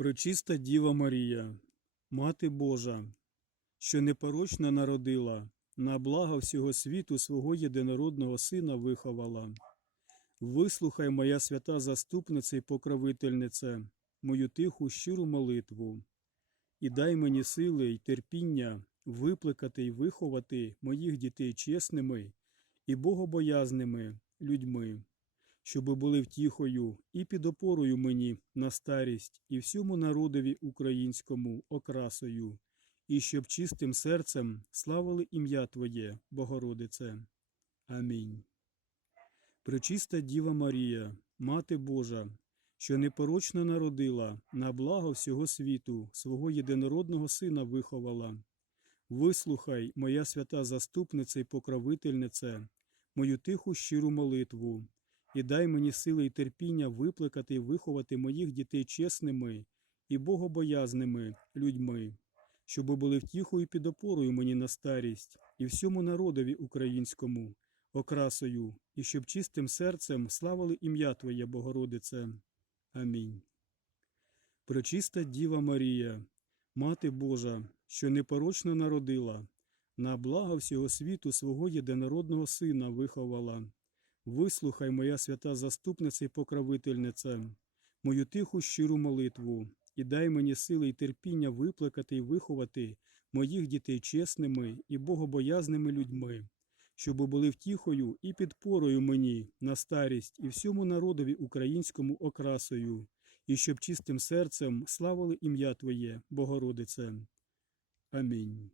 Пречиста Діва Марія, Мати Божа, що непорочно народила, на благо всього світу свого єдинородного Сина виховала. Вислухай, моя свята заступниця і покровительниця, мою тиху щиру молитву, і дай мені сили й терпіння випликати й виховати моїх дітей чесними і богобоязними людьми, щоби були втіхою і під опорою мені на старість і всьому народові українському окрасою, і щоб чистим серцем славили ім'я Твоє, Богородице. Амінь. Пречиста Діва Марія, Мати Божа, що непорочно народила, на благо всього світу, свого єдинородного Сина виховала. Вислухай, моя свята заступниця і покровительниця, мою тиху щиру молитву, і дай мені сили й терпіння випликати і виховати моїх дітей чесними і богобоязними людьми, щоби були втіхою під опорою мені на старість і всьому народові українському, окрасою, і щоб чистим серцем славили ім'я Твоє, Богородице. Амінь. Пречиста Діва Марія, Мати Божа, що непорочно народила, на благо всього світу свого єдинородного Сина виховала. Вислухай, моя свята заступниця і покровительниця, мою тиху щиру молитву, і дай мені сили й терпіння виплакати і виховати моїх дітей чесними і богобоязними людьми, щоби були втіхою і підпорою мені на старість і всьому народові українському окрасою, і щоб чистим серцем славили ім'я Твоє, Богородице. Амінь.